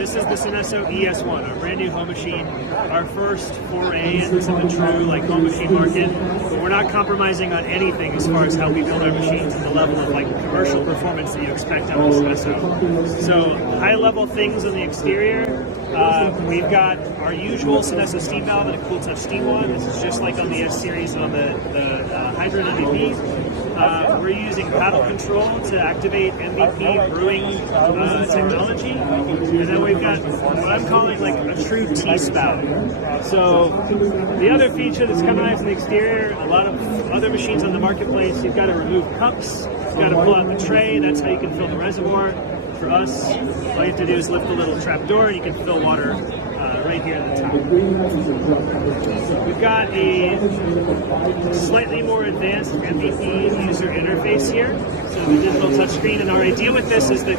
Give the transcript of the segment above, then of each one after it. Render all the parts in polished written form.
This is the Synesso ES1, a brand new home machine. Our first foray into the true home machine market. But we're not compromising on anything as far as how we build our machines and the level of commercial performance that you expect out of espresso. So high level things on the exterior. We've got our usual Synesso steam valve and a cool touch steam one. This is just like on the S series and on the Hydro MVP. We're using paddle control to activate MVP brewing technology, and then we've got what I'm calling a true tea spout. So the other feature that's kind of nice in the exterior, a lot of other machines on the marketplace, you've got to remove cups, you've got to pull out the tray, that's how you can fill the reservoir. For us, all you have to do is lift the little trap door and you can fill water right here at the top. We've got a slightly more advanced MVP user interface here, so the digital touchscreen, and our idea with this is that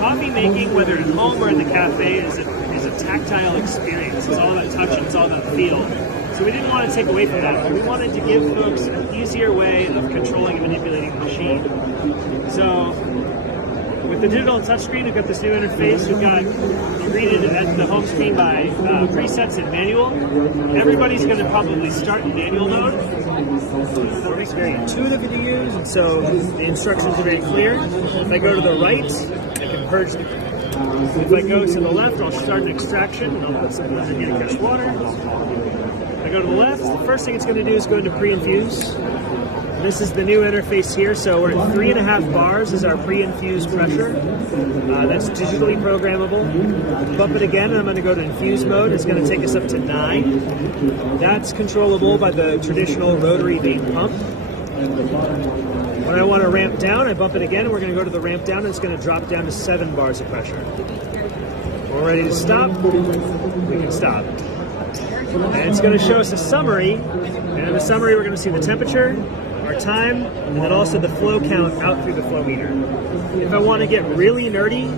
coffee making, whether at home or in the cafe, is a tactile experience. It's all about touch and it's all about feel. So we didn't want to take away from that, but we wanted to give folks an easier way of controlling and manipulating the machine. So with the digital touchscreen, we've got this new interface. We've got, you read it at the home screen by presets and manual. Everybody's going to probably start in manual mode. It's very intuitive to use, and so the instructions are very clear. If I go to the right, I can purge the. If I go to the left, I'll start an extraction, and I'll put something in here to catch water. If I go to the left, the first thing it's going to do is go into Pre-Infuse. This is the new interface here, so we're at 3.5 bars is our pre-infuse pressure. That's digitally programmable. Bump it again, and I'm going to go to infuse mode. It's going to take us up to 9. That's controllable by the traditional rotary vane pump. When I want to ramp down, I bump it again, and we're going to go to the ramp down, and it's going to drop down to 7 bars of pressure. We're ready to stop. We can stop. And it's going to show us a summary, and in the summary we're going to see the temperature, our time, and then also the flow count out through the flow meter. If I want to get really nerdy,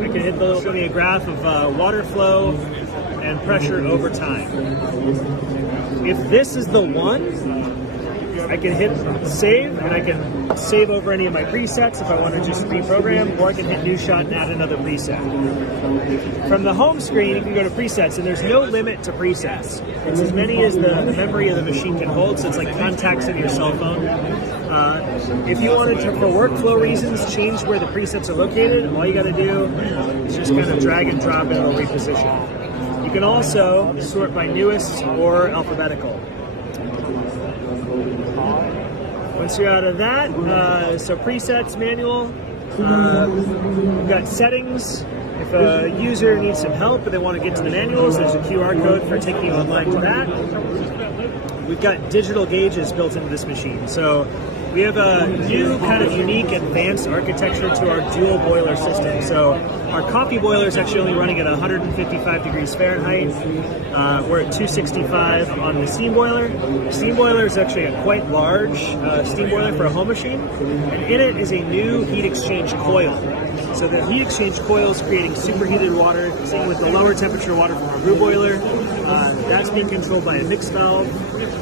I can hit the little, show me a graph of water flow and pressure over time. If this is the one, I can hit save, and I can save over any of my presets if I want to just reprogram, or I can hit new shot and add another preset. From the home screen, you can go to presets, and there's no limit to presets. It's as many as the memory of the machine can hold, so it's like contacts in your cell phone. If you wanted to, for workflow reasons, change where the presets are located, all you got to do is just kind of drag and drop and it'll reposition. You can also sort by newest or alphabetical. Once you're out of that, so presets, manual, we've got settings. If a user needs some help but they want to get to the manuals, there's a QR code for taking you online to that. We've got digital gauges built into this machine. So we have a new kind of unique advanced architecture to our dual boiler system. So our coffee boiler is actually only running at 155 degrees Fahrenheit. We're at 265 on the steam boiler. The steam boiler is actually a quite large steam boiler for a home machine. And in it is a new heat exchange coil. So the heat exchange coil is creating superheated water, same with the lower temperature water from our brew boiler. That's being controlled by a mix valve.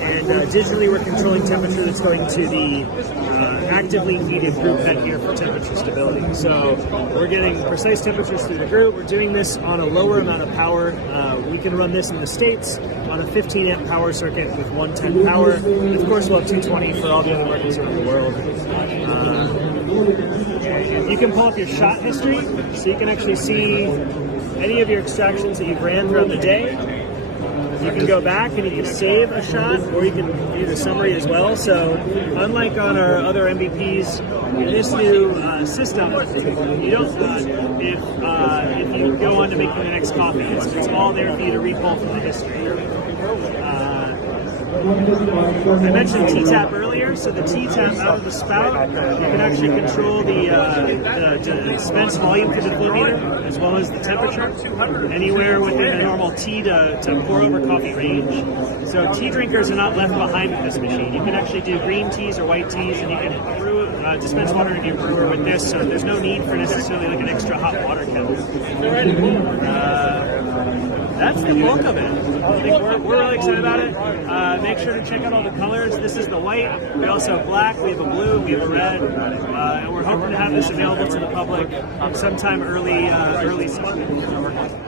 And digitally we're controlling temperature that's going to the actively heated brew pet here for temperature stability. So we're getting precise temperatures through the brew. We're doing this on a lower amount of power. We can run this in the States on a 15 amp power circuit with 110 power. And of course we'll have 220 for all the other markets around the world. You can pull up your shot history, so you can actually see any of your extractions that you've ran throughout the day. You can go back and you can save a shot, or you can do the summary as well. So unlike on our other MVPs, in this new system, you don't if you go on to making the next copy. It's all there for you to repull from the history. I mentioned T-tap earlier, so the T-tap out of the spout, you can actually control the dispense volume through the flow meter, as well as the temperature, anywhere within a normal tea to pour over coffee range. So tea drinkers are not left behind with this machine. You can actually do green teas or white teas, and you can brew, dispense water into your brewer with this, so there's no need for necessarily like an extra hot water kettle. That's the bulk of it. I think we're really excited about it. Make sure to check out all the colors. This is the white. We also have black, we have a blue, we have a red, and we're hoping to have have this available to the public sometime early summer.